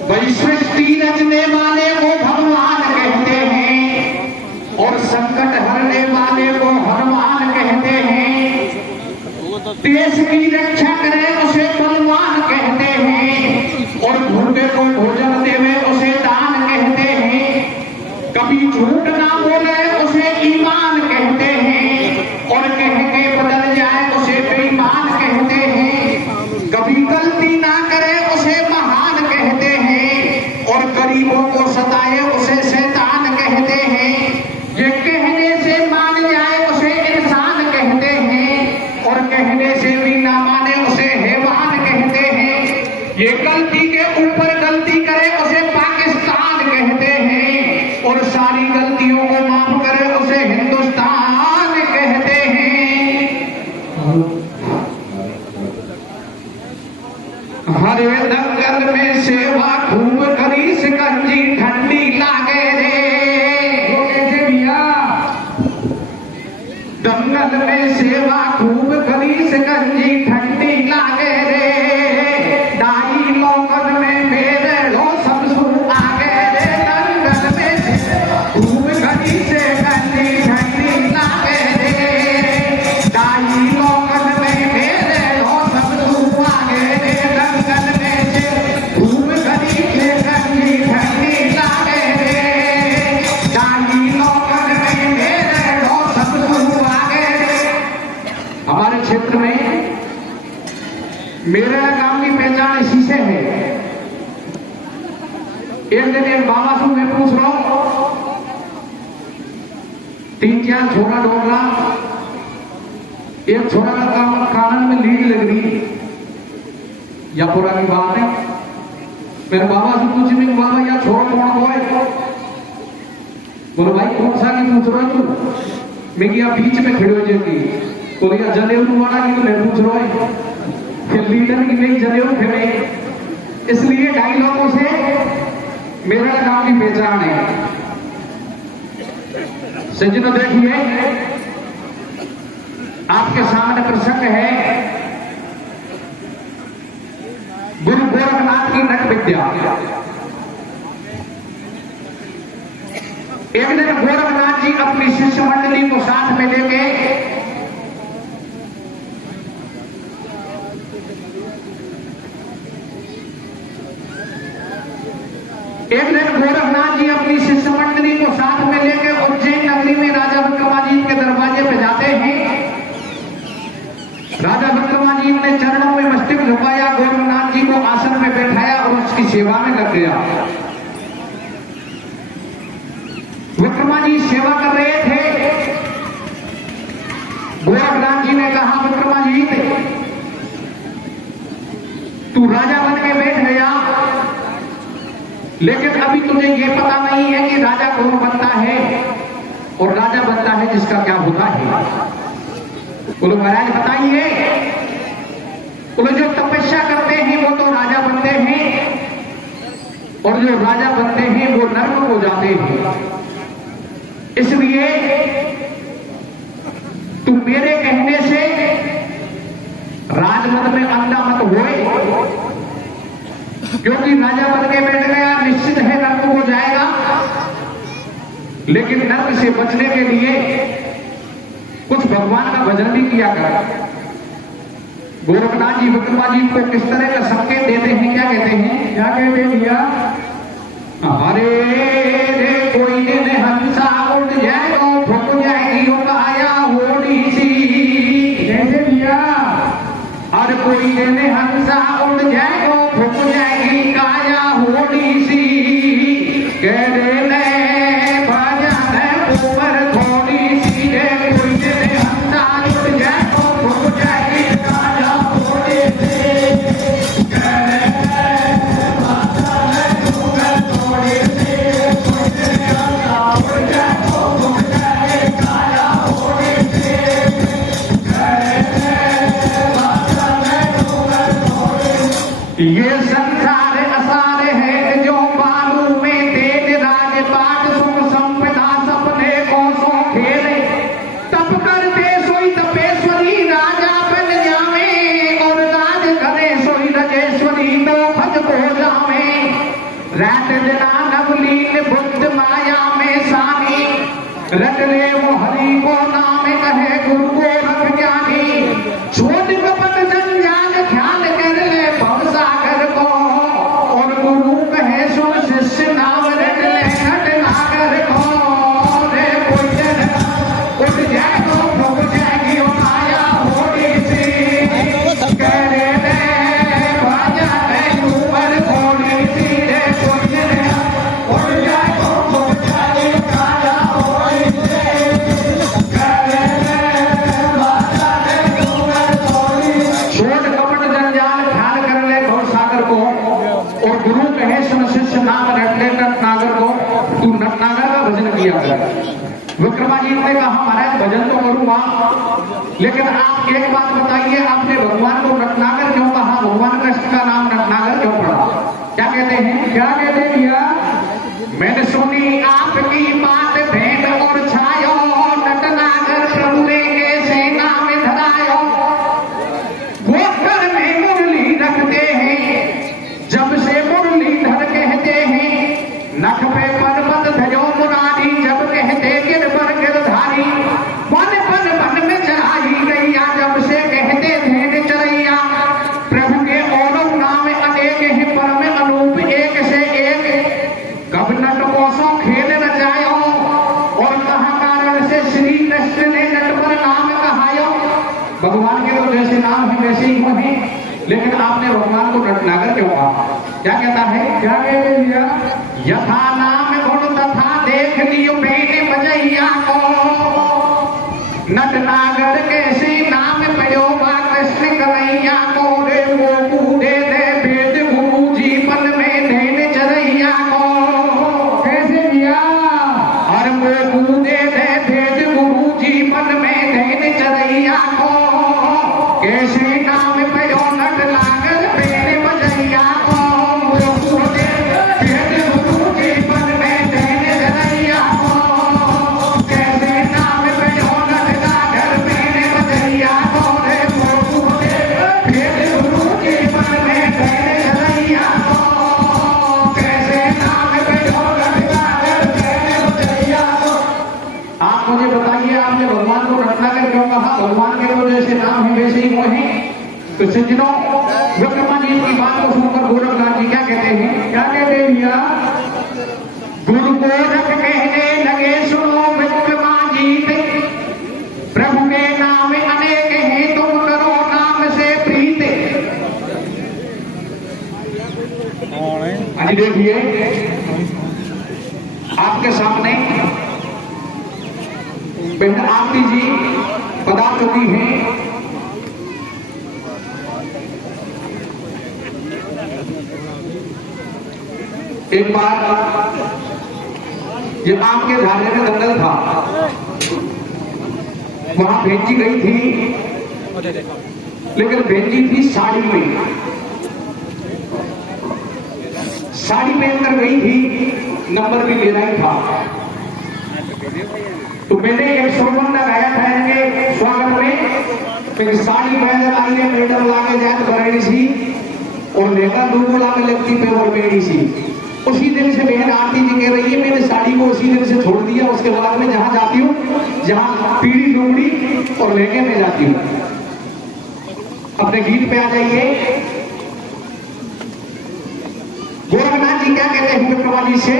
भाई सृष्टि रचने वाले को भगवान कहते हैं और संकट हरने वाले को हनुमान कहते हैं। देश की रक्षा करे उसे बलवान कहते हैं और भूखे को भोजन देवे उसे दान कहते हैं। कभी झूठ ना बोले उसे ईमान कहते हैं और कह के बदल जाए उसे बेईमान कहते हैं। कभी गलती ना करे उसे महान कहते हैं और गरीबों को सताए उसे शैतान कहते हैं। ये कहने से मान जाए उसे इंसान कहते हैं और कहने से भी ना माने उसे हैवान कहते हैं। ये गलती के ऊपर गलती करे उसे पाकिस्तान कहते हैं और सारी गलतियों को माफ करे उसे हिंदुस्तान कहते हैं। हरे दंगल में सेवा खूब करी सिकंजी ठंडी लागे रे। दंगल में सेवा खूब करी सिकंजी ठंडी लागे रे। डाई लोकन में मेरे लो सब सुन आगे रे। दंगल में सेवा खूब करी सिकंजी ठंडी लागे रे। डाई लोकन में मेरे लो सब सुन आगे रे। दंगल में से खूब करी सिकंजी ठंडी लागे रे। डाई लोकन में मेरे लो सब सुन आगे रे। हमारे क्षेत्र में मेरे गांव की पहचान इसी से है। एक दिन एक बाबा से मैं पूछ रहा हूं, 3-4 छोरा ढोकला, एक छोरा का कानन में लीड लग रही या पुरानी बात है। मेरे बाबा से पूछी मैं बाबा या छोरा कौन हुआ? बोलो भाई कौन सा की पूछ रहा तू? मैं क्या बीच में खड़े हो जाएगी? बोले या जनेऊ वाला की तो मैं पूछ रहा है फिर लीडर की नहीं जनेऊ खड़े। इसलिए डायलॉगों से मेरा गांव की पहचान है। सज्जनों देखिए आपके सामने प्रसंग है गुरु गोरखनाथ की नट विद्या। एक दिन गोरखनाथ जी अपनी शिष्य मंडली को साथ में लेके शिष्य मंडली को साथ में लेके उज्जैन नगरी में राजा विक्रमाजीत के दरवाजे पे जाते हैं। राजा विक्रमाजीत ने चरणों में मस्तक झुकाया, गोरखनाथ जी को आसन में बैठाया और उसकी सेवा में लग गया। विक्रमाजी सेवा कर रहे थे। गोरखनाथ जी ने कहा विक्रमाजीत तू राजा बन के बैठ गया, लेकिन अभी तुझे ये पता नहीं है कि राजा कौन बनता है और राजा बनता है जिसका क्या होता है। बोलो महाराज बताइए। बोलो जो तपस्या करते हैं वो तो राजा बनते हैं और जो राजा बनते हैं वो नर्क हो जाते हैं। इसलिए तू मेरे कहने से राजमत में अंधा मत होए, क्योंकि राजा बन के बैठ गया निश्चित है नर्क हो जाएगा। लेकिन नर्क से बचने के लिए कुछ भगवान का भजन भी किया कर। गोरखनाथ जी विक्रमाजीत को किस तरह का संकेत देते हैं? क्या कहते हैं? क्या कहते हैं भैया? हरे रे कोई दिन हंसा उड़ जाए तो फुक जाएगी काया होड़ी सी। कैसे भैया? हर कोई दिन हंसा उड़ जाए तो फुक जाएगी काया होड़ी सी। कह दे ये संत एक बात बताइए, आपने भगवान को नटनागर क्यों कहा? भगवान कृष्ण का नाम नटनागर क्यों पड़ा? क्या कहते हैं? क्या कहते हैं भैया? मैंने सुनी आपकी बात भेंट और छायो, नटनागर प्रभु ने कैसे नाम धरायो। गोकर में मुरली रखते हैं, जब से मुरलीधर कहते हैं। नख पे पर्वत धजो मुरारी, जब कहते गिर पर गिरधारी। वन वन वन में चढ़ाई गैया, जब से कहते थे चरैया। प्रभु के और नाम अनेक हैं, परम अनूप एक से एक। कब नट कोसों खेल रचायो, और कहा कारण से श्री कृष्ण ने नट पर नाम कहायो। भगवान के तो जैसे नाम है वैसे ही वो है, लेकिन आपने भगवान को नटनागर क्यों कहा? क्या कहता है? क्या कहते भैया? यथा नाम गुण तथा देख लियो बेटे बजैया को। नटनागर कैसे नाम पयो बा कृष्ण कन्हैया को। रे वो दे दे भेद गुरु जीवन में देने चरैया को। कैसे भैया? और वो दे दे भेद गुरु जीवन में देने चरैया को। कैसे नाम पयो नटनागर बेटे बजैया को। भगवान के तो जैसे नाम है वैसे ही वो है। तो सज्जनों, विक्रमाजीत की बात को सुनकर गोरखनाथ जी क्या कहते हैं? क्या कहते हैं भैया? गुरु गोरख कहने लगे सुनो विक्रमाजीत, प्रभु के नाम अनेक हैं, तुम करो नाम से प्रीत। आज देखिए आपके सामने बहन आरती जी पधार चुकी हैं। एक बार जब आपके धारे में दंगल था, वहां भेजी गई थी, लेकिन भेजी थी साड़ी में। साड़ी पहनकर गई थी, नंबर भी लेना ही था। तो मैंने एक सोमंदा गाया था इनके स्वागत में। साड़ी पहन आई है, मैडम लागे जाए बरेडी सी, और लेकर दूर लागे लगती पे और बेड़ी सी। उसी दिन से बहन आरती जी कह रही है, मैंने साड़ी को उसी दिन से छोड़ दिया। उसके बाद में जहां जाती हूँ, जहां पीली लुगड़ी और लहंगे में जाती हूँ। अपने गीत पे आ जाइए। गोरखनाथ जी क्या कहते हैं विक्रमाजीत से?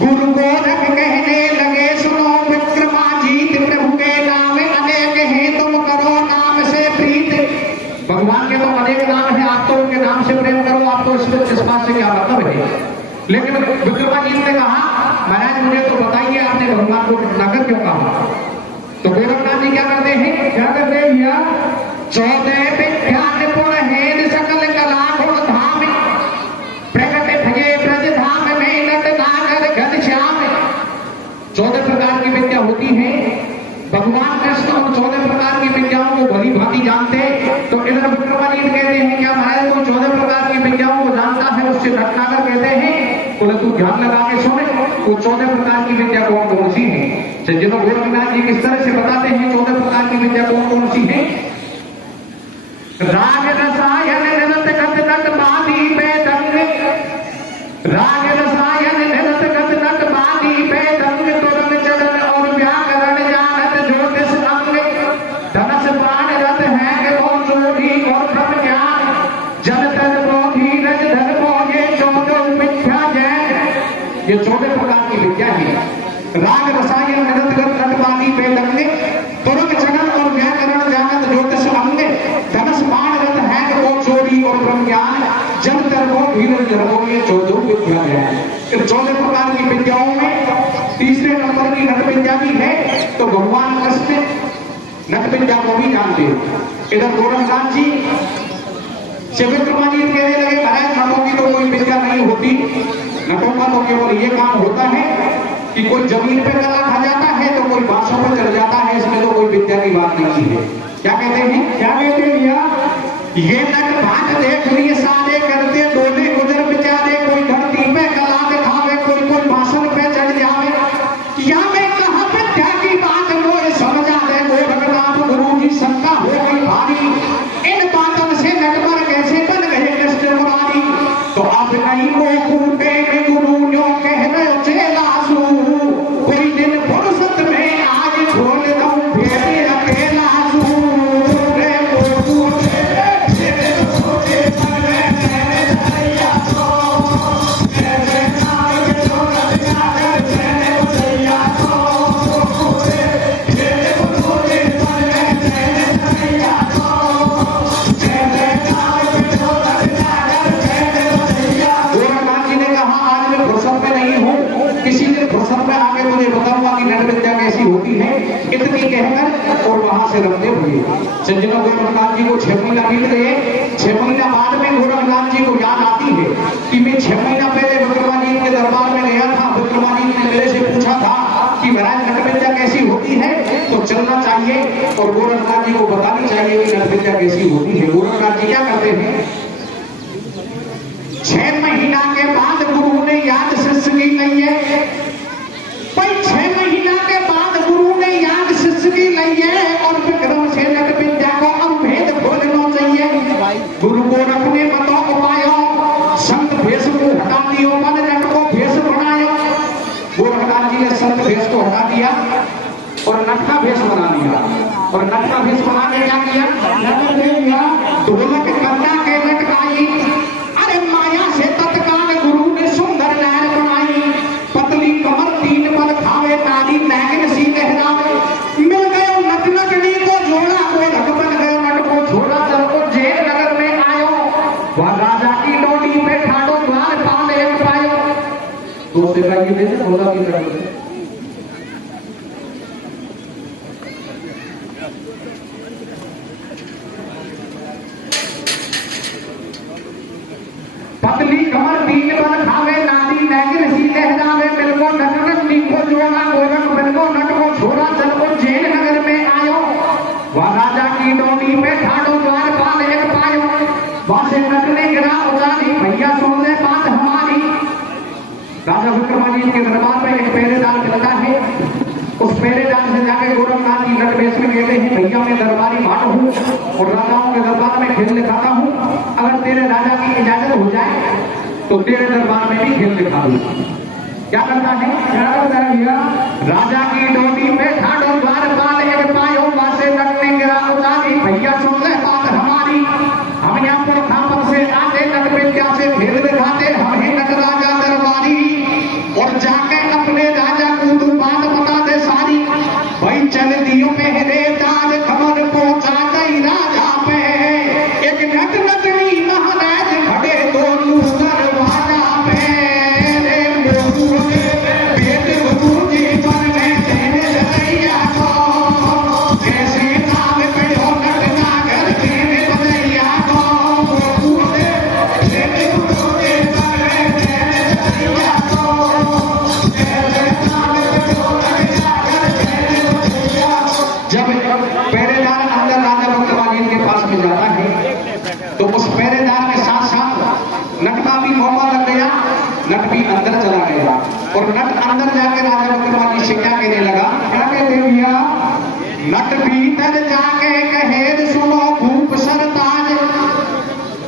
गुरु गोरख कहने लगे सुनो विक्रमाजीत, प्रभु के नाम अनेक हैं, तुम करो नाम से प्रीत। भगवान के तो अनेक नाम है, आप तो उनके नाम से प्रेम करो। आपको इस बात से क्या मतलब है? लेकिन विक्रमाजीत ने कहा महाराज मुझे तो बताइए, आपने भगवान को नटनागर क्यों कहा? तो गोरखनाथ जी क्या करते हैं? क्या करते हैं भैया? 14 विद्या निपुण है सकल कला गुण धाम, प्रकट भजे ब्रज धाम में नटनागर घनश्याम। 14 प्रकार की विद्या होती है। भगवान कृष्ण उन 14 प्रकार की विद्याओं को भली भांति जानते। तो इधर विक्रमाजीत कहते हैं क्या महाराज तू 14 प्रकार की विद्याओं को जानता है, उससे नटनागर कहते हैं? बोले तू ध्यान लगा के सुने, वो 14 प्रकार की विद्या कौन कौन सी है? सज्जनों, गोरखनाथ जी किस तरह से बताते हैं 14 प्रकार की विद्या कौन कौन सी है? राग रसायन नृत गत नट बादी बेदंग, राग रसायन नृत गत नट बादी बेदंग, तुरंग चरण और व्याकरण जानत ज्योतिष अंग, धनस प्राण रथ है और चोरी और ब्रह्म ज्ञान, जन तन को धीरज धन को ये 14 विद्या जैन। ये 14 प्रकार की विद्या है। राग रसायन नृत गत नट बादी बेदंग, तुरंग चरण और व्याकरण जानत ज्योतिष अंग, धनस प्राण रथ है और चोरी और ब्रह्म ज्ञान, जन तन को धीरज धन को ये 14 विद्या है। इन 14 प्रकार की विद्याओं में तीसरे नंबर की नट विद्या भी है। तो भगवान कृष्ण नट विद्या को भी जानते हैं। इधर गोरखनाथ जी से विक्रमाजीत कहने लगे महाराज नटों की तो कोई विद्या नहीं होती, नटों का तो केवल ये काम होता है कि कोई जमीन पे गला खा जाता है तो कोई बांसों पर चढ़ जाता है, इसमें तो कोई विद्या की बात नहीं है। क्या कहते हैं? क्या कहते हैं भैया? ये नट भाट देख लिए सारे करते डोले गुजर बेचारे, कोई धरती पे कला दिखावे, कोई भाषण पे चढ़ जावे। या मैं कहा पे क्या की बात मोए समझा दे गोरखनाथ गुरु जी, शंका हो गई भारी, इन बातों से नटवर कैसे बन गए कृष्ण मुरारी। तो अब नहीं को खूटे में गुरु जो कह रहे चेला सू, कोई दिन फुर्सत में आज खोल दऊं फेरे अकेला सू। इतनी कहकर और वहां से रखते हुए सज्जनों गोरखनाथ जी को 6 महीना बीत गए। 6 महीना बाद में गोरखनाथ जी को याद आती है कि मैं 6 महीना पहले विक्रमाजी के दरबार में गया था, विक्रमाजी ने मेरे से पूछा था कि महाराज नटविद्या कैसी होती है, तो चलना चाहिए और गोरखनाथ जी को बतानी चाहिए कि नटविद्या कैसी होती है। गोरखनाथ जी क्या करते हैं? 6 महीना के बाद गुरु ने याद शिष्य की नहीं है भाई, 6 महीना के बाद गुरु ने याद शिष्य की नहीं है और विक्रम से नटविद्या को अब भेद खोलना चाहिए। गुरु को रखने बताओ उपायो, संत भेष को हटा दियो, मन नट को भेष बनायो। गोरखनाथ जी ने संत भेष को हटा दिया और नट का भेष बना दिया, और नट का भेष बनाने क्या किया? ढोलक कन्ना के नट गाई, अरे माया से तत्काल गुरु ने सुंदर नार बनाई। पतली कमर तीन पल खावे, नारी नागिन सी लहरावे। मिल गयो नट नटनी को जोड़ा, कोई रख बन गयो नट को छोड़ा, चल को जेल नगर में आयो। वह राजा की डोली पे ठाडो द्वार पाल एक पायो। तो से गाइए दे बोला की तरह पतली कमर तीन पल खावे, नारी नागिन सी लहरावे। मिलको नट नटनी को जोड़ा, गोरख मिलको नट को छोड़ा, चल को जेल नगर में आयो। वह राजा की डोली पे ठाडो द्वार पाल एक पायो। वहां से नट ने गिरा उचारी, भैया सुन ले बात हमारी। राजा विक्रमादित्य के दरबार में एक पहरेदार चलता है, उस पहरेदार से जाकर गोरखनाथ जी नट बेच में कहते हैं, भैया मैं दरबारी भाट हूँ और राजाओं के दरबार में खेल दिखाता हूँ, अगर तेरे राजा की इजाजत हो जाए तो तेरे दरबार में भी खेल दिखा दूं। क्या करता है? क्या करता है भैया? राजा की डोली पे ठाडो द्वार पाल एक पायो। वासे नट ने गिरा उचारी, भैया सुन ले बात हमारी। हम यहाँ पर खापर से आते नट विद्या से खेल दिखाते, हम ही नट राजा दरबारी, और जाके अपने राजा को बात बता दे सारी। भाई चल दियो पहरेदार, खबर पहुंचा गई राजा पे। एक नट नटनी महाराज खड़े दोनों दरवाजा पे। रे गुरु ने भेद गुरु जी पर में कहने लगैया को, कैसे नाम पे हो नट नागर कहने बदैया को। गुरु ने भेद गुरु जी पर में कहने लगैया को, कैसे नाम पे हो नट नागर कहने बदैया को। जब पहरेदार अंदर राजा विक्रमादित्य के पास में जाता है तो उस पहरेदार के साथ साथ नट का भी मौका लग गया, नट भी अंदर चला गया और नट अंदर जाकर राजा विक्रमादित्य से क्या कहने लगा? क्या कहते हैं भैया? नट भीतर जाके कहे सुनो भूप सरताज,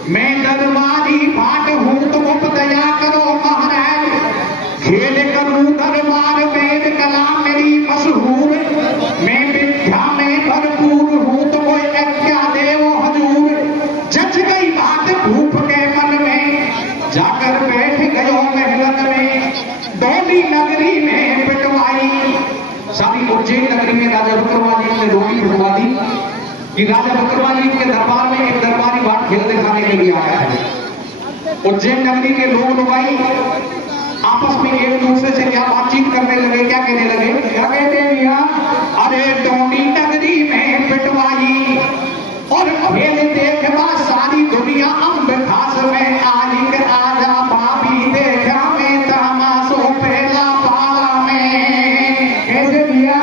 मैं दरबारी भाट हूं तुम दया करो महाराज। खेल करूं दरबार वेद कला मेरी मशहूर, मैं विद्या में भरपूर हूं तो कोई आज्ञा देव हजूर। जच गई बात भूप के मन में, जाकर बैठ गयो महलन में। डोली नगरी में पिटवाई, सारी उज्जैन नगरी में राजा विक्रमादित्य ने डोली पिटवा दी कि राजा विक्रमादित्य के दरबार में एक दरबारी भाट खेल दिखाने के लिए आया है। उज्जैन नगरी के लोग भाई आपस में एक दूसरे से क्या बातचीत करने लगे, क्या कहने लगे? क्या कहते हैं भैया? अरे डोली नगरी में पिटवाई और खेल देखवा सारी दुनिया अम्ब खास में आई के आजा भाभी देखा में तमाशो पहला पाला में। कैसे भैया?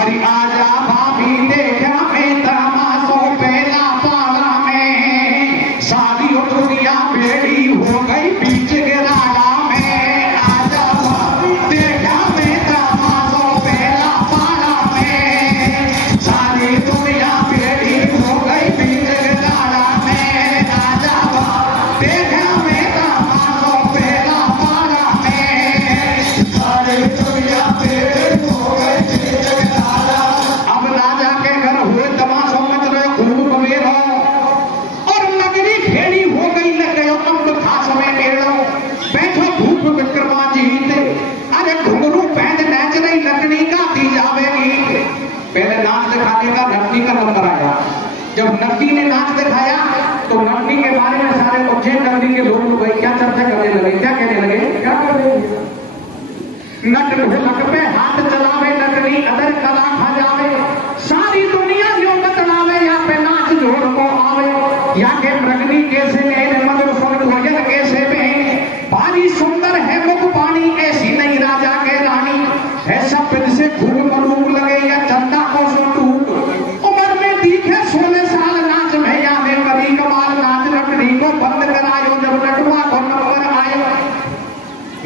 अरे आजा भाभी देखा में जब नकली ने नाच दिखाया तो नकली के बारे में सारे बच्चे नकली के लोग क्या चर्चा करने लगे, क्या कहने लगे, क्या कर रहे हैं? नट ढोलक पे हाथ चलावे, नकली अदर कला खा जावे, सारी दुनिया जो बतलावे, या पे नाच जोड़ को आवे, या के मृगनी कैसे मेरे मधुर स्वर भजन कैसे में पानी सुंदर है मुख पानी, ऐसी नहीं राजा के रानी है, सब से खूब मलूक लगे या चंदा को सुटूक, उम्र में दिखे 16 साल नाच भैया में कभी कमाल नाच, नकली को बंद करायो जब नटुआ को नंबर आयो,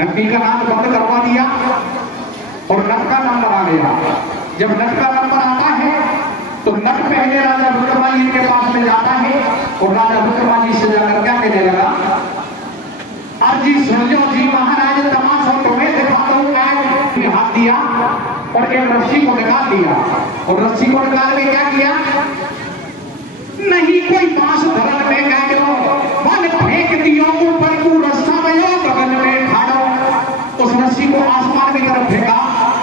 नकली का नाच बंद करवा दिया और नट का नंबर आ गया। जब नट का नंबर आता है तो नट पहले राजा विक्रमाजी के पास में जाता है और राजा विक्रमाजी से जाकर क्या कहने लगा, अर्जी सुन लो जी महाराज, तमाशा तुम्हें दिखाता हूं मैं। हाथ दिया और एक रस्सी को निकाल दिया और रस्सी को निकाल के क्या किया, नहीं कोई बांस धरन में गाड़ो, बल फेंक दियो ऊपर को रस्सा भयो बगल में खाड़ो, उस रस्सी को आसमान की तरफ फेंका,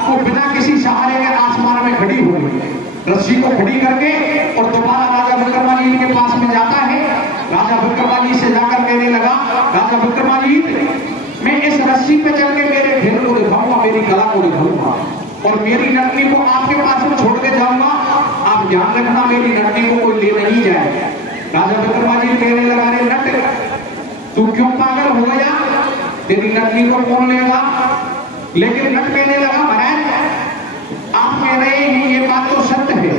वो बिना किसी सहारे के आसमान में खड़ी हो गई, रस्सी को खड़ी करके और दोबारा राजा विक्रमाजी के पास में जाता है। राजा विक्रमाजी से जाकर कहने लगा, राजा विक्रमाजी मैं इस रस्सी पे चल के मेरे खेल को दिखाऊंगा, मेरी कला को दिखाऊंगा और मेरी नटनी को आपके पास में छोड़ के जाऊंगा, आप ध्यान रखना मेरी नटनी को कोई ले नहीं जाए। राजा विक्रमाजी कहने लगा, रे नट तू क्यों पागल हो गया, तेरी नटनी को कौन लेगा? लेकिन नट कहने लगा, महाराज आप कह रहे हैं ये बात तो सत्य है,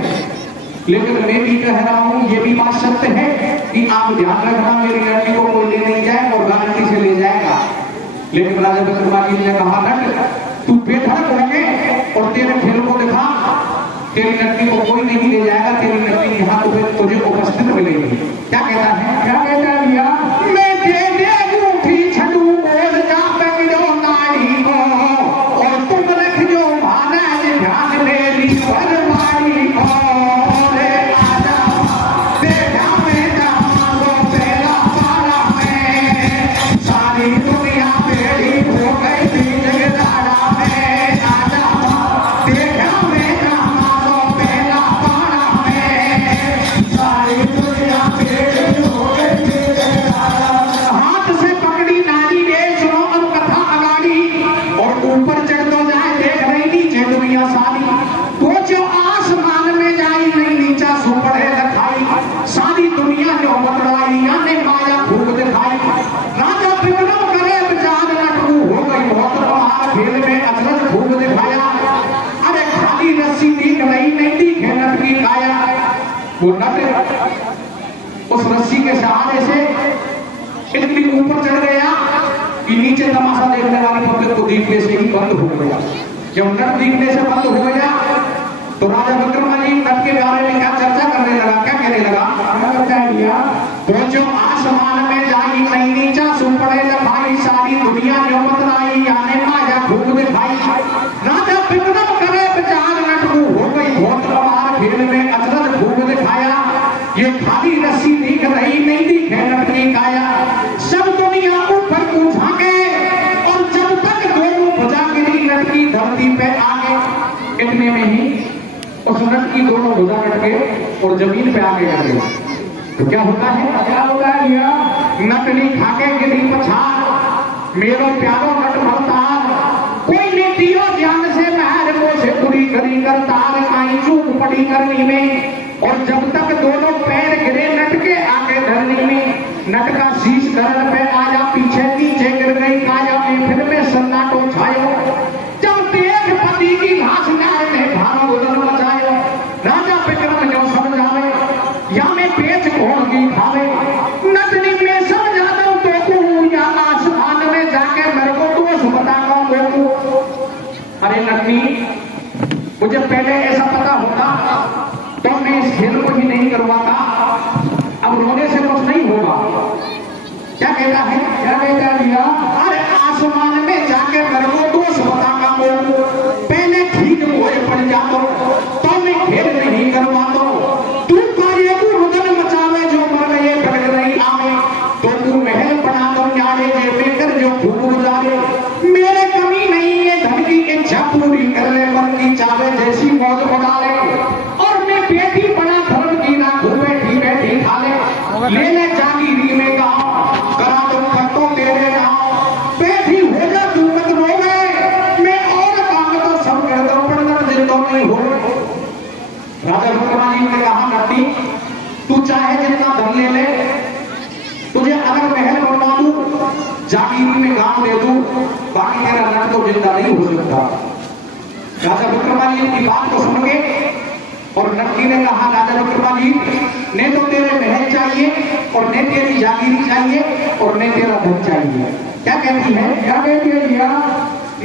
लेकिन मैं भी कह रहा हूं ये भी बात सत्य है कि आप ध्यान रखना मेरी नटनी को कोई ले नहीं जाए और गारंटी से ले जाएगा। लेकिन राजा विक्रमाजी ने कहा, नट तू बेधड़क हो गए और तेरे खेल को दिखा, तेरी नटनी को कोई नहीं ले जाएगा, तेरी नटनी यहाँ तुझे उपस्थित मिलेगी। क्या कहता है, क्या कहता है भैया, मैं दे दे मुट्ठी छटू बोल जा पकड़ो नाड़ी को और तुम रख जो महाराज ध्यान मेरी बरबारी को, वो नट उस रस्सी के सहारे से इतनी ऊपर चढ़ गया कि नीचे तमाशा देखने वाली पब्लिक को दिखने से ही बंद हो गया। जब नट दिखने से बंद हो गया तो राजा विक्रमाजी नट के बारे में क्या चर्चा करने लगा, क्या कहने लगा, तो जो आसमान में जाई नहीं नीचा सुपड़े लखाई, सारी दुनिया जो बतलाई आने माया खूब दिखाई, राजा विक्रम करे विचार नट हो गई बहुत कमाल, खेल में अचरज खूब दिखाया, ये खाली रस्सी दिख रही नहीं दिखे नट की काया, सब दुनिया ऊपर को झांके और जब तक दोनों भुजा गिरी नट की धरती पे आगे, इतने में ही उस नट की दोनों भुजा कट गए और जमीन पे आगे गिर गए। तो क्या होता है, क्या होता है भैया, नटनी खाके गिरी पछाड़, मेरो प्यारो नट भरतार, कोई ने दियो ध्यान से महर को से पूरी करी करतार, आई चूक पड़ी करनी में और जब तक दोनों पैर गिरे नट के आगे धरनी में, नट का शीश धरन पे आया, पीछे नीचे गिर गई काया में, फिर में सन्नाटो छायो, जब देख पति की लाश नार में भारो उदर मचायो, राजा विक्रम जो समझावे या मैं पेच घोड़ की खावे, नटनी में समझा दो तो को या आसमान में जाके मेरे को दोष बता दो। अरे नटनी मुझे पहले ऐसा पता होता तो मैं इस खेल को ही नहीं करवाता, अब रोने से कुछ नहीं होगा। क्या कहता है, क्या कहता है भैया, अरे आसमान में जाके मेरे को दोष बता दो, पहले ठीक हुए पड़ जाता तो मैं खेल नहीं करवाता, तू कार्य को रुदन मचावे जो मर गए भटक नहीं आवे, तो तू महल बना दो न्यारे जे बेकर जो खूब जावे, मेरे कमी नहीं है धन की इच्छा पूरी कर ले, मन की चावे जैसी मौज बना ले, और मैं बेटी बड़ा धर्म की ना घूमे ठीक ले ले जागीरी में गाँव करा दो खट्टो तेरे नाम बैठी हो जा तू मत रोवे मैं और काम तो सब कर दो पर जिंदो नहीं हो। राजा विक्रमादित्य ने कहा नटी तू चाहे जितना धन ले ले तुझे अगर महल बनवा दूं जागीरी में गाँव दे दूं बाकी तेरा नट तो जिंदा नहीं हो सकता। राजा विक्रमादित्य की बात को सुन के और नटकी ने कहा राजा विक्रमादित्य ने तो तेरे महल चाहिए और ने तेरी जागीरी चाहिए और ने तेरा धन चाहिए। क्या कहती है क्या कहती है भैया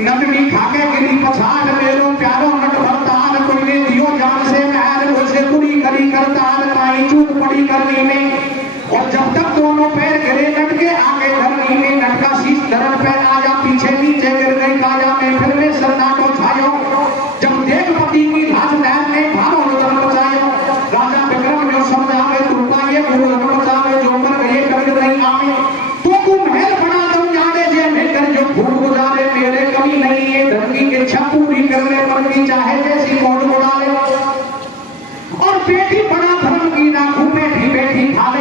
नटनी खाके गिरी पछाड़ मेरो प्यारो नट भरतार कोई ने दियो जान से महल उसे पूरी करी करतार ताई चूक पड़ी करनी में और जब तक दोनों पैर गिरे नट के आगे धरनी में नट का शीश धरन पे आया पीछे नीचे गिर गई काया में फिर में सन्नाटो छायो जब देख पति की धास नहर ने भारो नजर बचायो राजा विक्रम जो समझावे तुरता ये गुरु नजर बचावे जो मर गए कभी नहीं आवे तो तू महल बना दम जाने जे लेकर जो भूल गुजारे मेरे कभी नहीं है धन की इच्छा पूरी करने पर भी चाहे जैसी मौज उड़ा ले और बेटी बड़ा धर्म की ना बैठी बैठी खा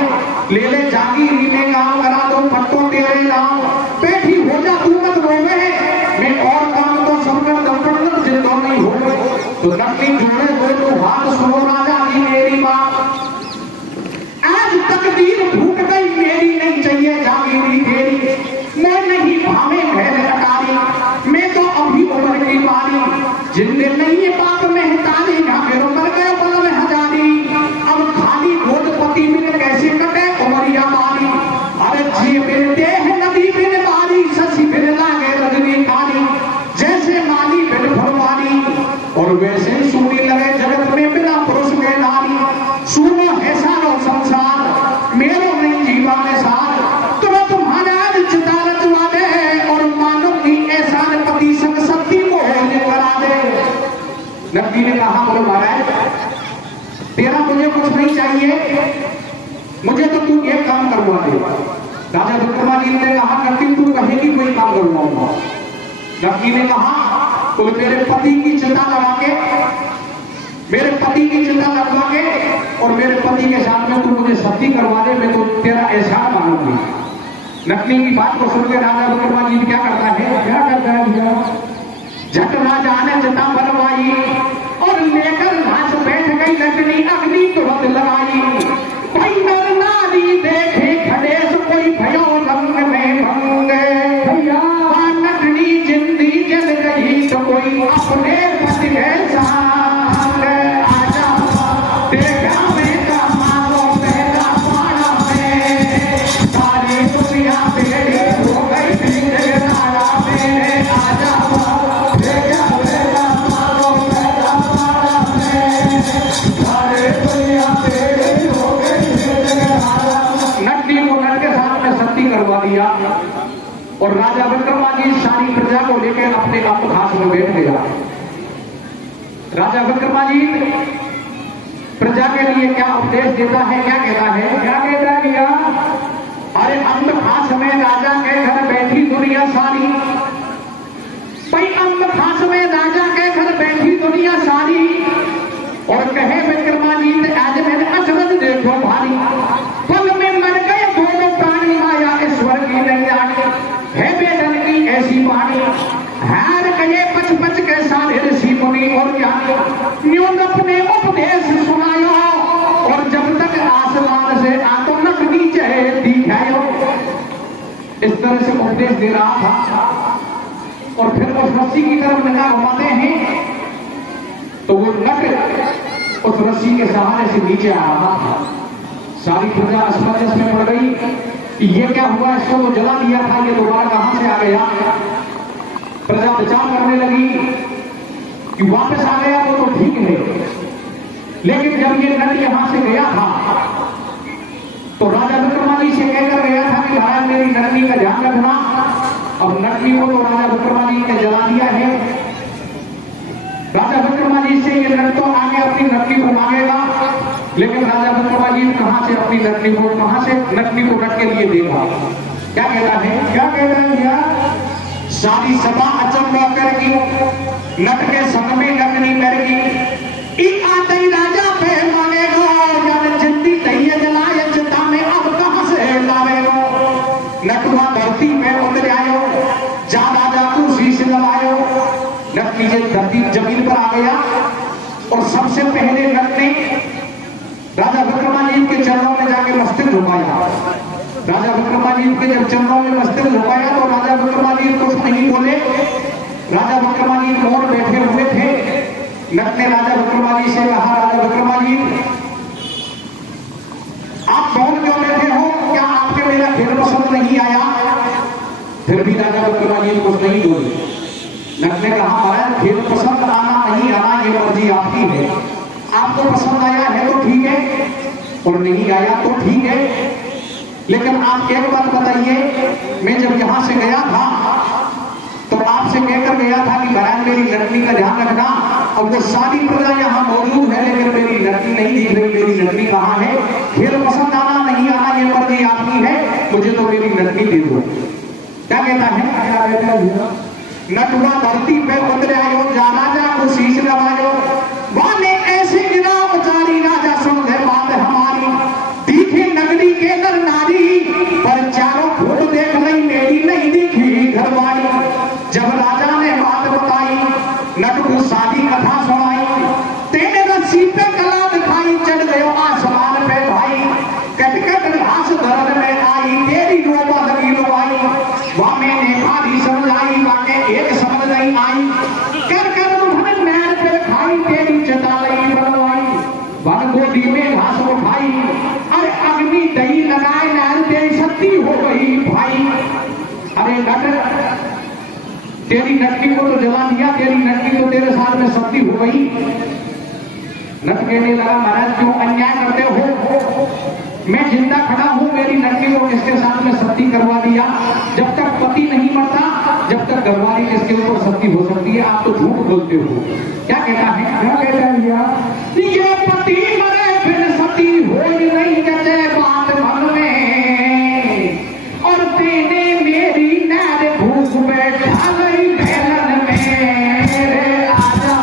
ले ले जागीरी में गाँव करा दो पट्टो तेरे नाम बैठी हो जा तू मत रोवे मैं और काम तो सब कर दम जिंदो नहीं हो। तो नटनी जोड़े दो हाथ सुनो राजा जी मेरी बात आज तकदीर भूख गई मेरी नहीं चाहिए जागीरी तेरी मैं नहीं भावे महल अटारी मैं तो अभी उम्र की बारी जिंदे नहीं है बाप में ताली ना मेरो मर गए बल में हजारी अब खाली गोदपति में कैसे कटे उमरिया मारी अरे जी मिलते हैं नदी बिन बारी ससी बिन लागे रजनी काली जैसे माली बिन भरवानी और वैसे सूनी लगे जगत में बिना पुरुष के नारी सुनो है सारो संसार मेरो नहीं जीवा में सार तुम तुम्हारा चिता रचवा दे और मानो की ऐसा पति संग शक्ति को करा दे। नबी ने कहा बोलो महाराज तेरा मुझे कुछ नहीं चाहिए मुझे तो तू एक काम करवा दे। राजा विक्रमादित्य ने कहा नबी तू कहेगी कोई काम करवाऊंगा। नबी ने कहा तो मेरे पति की चिंता लगा के मेरे पति की चिंता लगवा के और मेरे पति के साथ में तू मुझे सती करवा दे मैं तो तेरा एहसान मानूंगी। नकली की बात को सुनकर राजा विक्रमादित्य क्या करता है भैया झट राजा ने चिता बनवाई और लेकर घास बैठ गई नकली अग्नि तुरंत लगाई कोई नर नारी देखे खड़ेश कोई भयो रंग में भंग भैया नकली जिंदी जल गई तो कोई अपने पति में सांग आजा देखा में कमाओ पहला पाना में सारी दुनिया बेड़ी हो गई जगतारा में आजा देखा में कमाओ पहला पाना में सारी दुनिया बेड़ी हो गई जगतारा नकली को नट के साथ में सती करवा दिया और राजा विक्रमादित्य सारी प्रजा को लेकर अपने आप घास में बैठ गया। राजा विक्रमादित्य प्रजा के लिए क्या उपदेश देता है क्या कहता है भैया अरे अंत खास में राजा के घर बैठी दुनिया सारी भाई अंत खास में राजा के घर बैठी दुनिया सारी और कहे विक्रमादित्य आज मैंने अचरज देखो भारी फल में मर गए दोनों प्राणी माया ईश्वर की नहीं जानी है बेदन की ऐसी वाणी हार गए पच पच के सारे ऋषि मुनि और ज्ञानी न्यून अपने उपदेश सुनायो और जब तक आसमान से आतो नक नीचे दिखायो। इस तरह से उपदेश दे रहा था और फिर उस रस्सी की तरफ निगाह घुमाते हैं तो वो नट उस रस्सी के सहारे से नीचे आ रहा था। सारी प्रजा असमंजस में पड़ गई कि ये क्या हुआ इसको तो जला दिया था ये दोबारा कहां से आ गया। प्रजा विचार करने लगी कि वापस आ गया वो तो ठीक है लेकिन जब ये नट यहां से गया था तो राजा विक्रमादित्य से कहकर गया था कि महाराज मेरी नटनी का ध्यान रखना। अब नटनी को तो राजा विक्रमादित्य ने जला दिया है। राजा विक्रमादित्य से ये नट तो आगे अपनी नटनी को मांगेगा लेकिन राजा विक्रमादित्य कहां से अपनी नटनी को नट के लिए देगा। क्या कहता है भैया सारी सभा अचंबा करगी नट के संग में नटनी करगी आते राजा पे मानेगा जब जिंदी तैय जलाए चिता में अब नटवा धरती में उतर आयो, जा राजा को शीश लगायो। नट नीचे धरती जमीन पर आ गया और सबसे पहले नट ने राजा विक्रमादित्य के चरणों में जाके मस्तक झुकाया। राजा विक्रमादित्य के जब चरणों में मस्तक झुकाया तो राजा विक्रमादित्य कुछ नहीं बोले। राजा विक्रमादित्य मौन बैठे हुए थे। नट ने राजा विक्रमादित्य से कहा, राजा विक्रमादित्य आप मौन क्यों बैठे हो? क्या आपके मेरा खेल पसंद नहीं आया? फिर भी राजा विक्रमादित्य कुछ नहीं बोले। नट ने कहा, महाराज खेल पसंद आना नहीं आना ये मर्जी आपकी है। आपको पसंद आया है तो ठीक है और नहीं आया तो ठीक है, लेकिन आप एक बात बताइए, मैं जब यहां से गया था तो आपसे कहकर गया था कि महाराज मेरी लड़की का ध्यान रखना। अब वो सारी प्रजा यहाँ मौजूद है लेकिन मेरी लड़की नहीं दिख रही। मेरी लड़की कहाँ है? खेल पसंद आना नहीं आना ये मर्जी आपकी है, मुझे तो मेरी लड़की दे दो। क्या कहता है? नटवा धरती पे उतरे आयो, जा राजा को शीश लगायो। वाने ऐसे गिरावचारी राजा सुन ले बात हमारी, दिखे नगरी के नर नारी, पर चारों फूट देख रही मेरी नहीं दिखी घरवाली। जब राजा ने बात बताई, नट को सारी कथा सुनाई, तेरे रस्सी पे कला दिखाई, चढ़ गयो आसमान पे भाई, कट कट घास धरन में आई, तेरी रोबा लगी लुगाई। वहां मैंने भारी समझाई, वाके एक समझ नहीं आई, कर कर उन्होंने मैर पे खाई, तेरी चटाई बनवाई, वन गोदी में घास उठाई, अरे अग्नि दही लगाए नहर तेरी शक्ति हो गई भाई। अरे नट तेरी नटकी को तो जला दिया, तेरी नटकी तो तेरे साथ में शक्ति हो गई। नट कहने लगा, महाराज क्यों अन्याय करते हो? मैं जिंदा खड़ा हूं, मेरी लड़की को किसके साथ में सती करवा दिया? जब तक पति नहीं मरता जब तक घरवाली किसके ऊपर सती हो सकती है? आप तो झूठ बोलते हो। क्या कहता है? क्या कहता है? ये पति मरे फिर सती हो नहीं जैसे बात मन में, और तेने मेरी नैर भूख बैठा गई भेलन में। आजा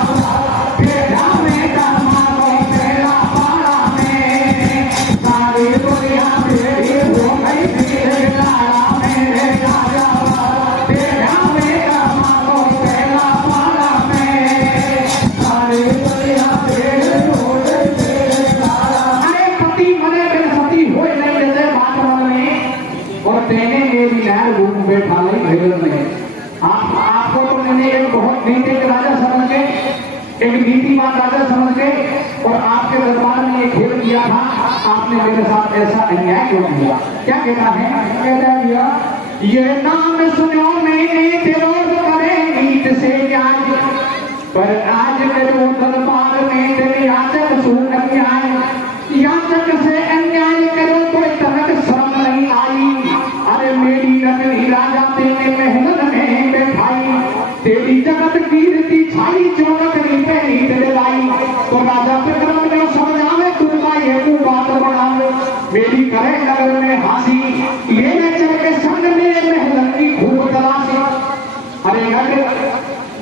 बेटा बेटा मारो तेरा पारा में, सारी दुनिया मेरी हो गई तेरे लाला मेरे राजा। बेटा बेटा मारो तेरा पारा में, सारी दुनिया मेरी हो गई तेरे लाला। अरे पति मरे बिन सती हो नहीं जैसे बात मन में, और तेने मेरी नैर भूख बैठा गई भेलन में। आपको तो मैंने एक बहुत नीतिक राजा समझ के, एक नीतिवान राजा समझ के, और आपके दरबार में ये खेल किया था, आपने मेरे साथ ऐसा अन्याय क्यों किया? क्या कहता है? ये नाम सुनो मैंने विरोध करे नीत से आज, पर आज करो दरबार में तेरे याचक सुन अन्याय, याचक से अन्याय करो तो तनक शर्म नहीं आई। अरे मेरी नगरी राजा तेने महल में बैठाई, तेरी जगत कीर्ति छाई, चौकट नीचे नींद लाई। तो राजा विक्रम ने समझावे तुमका ये तू बात बढ़ावे, मेरी करे नगर में हासी, ये न चल के संग में महल की खूब तलाशी। अरे नगर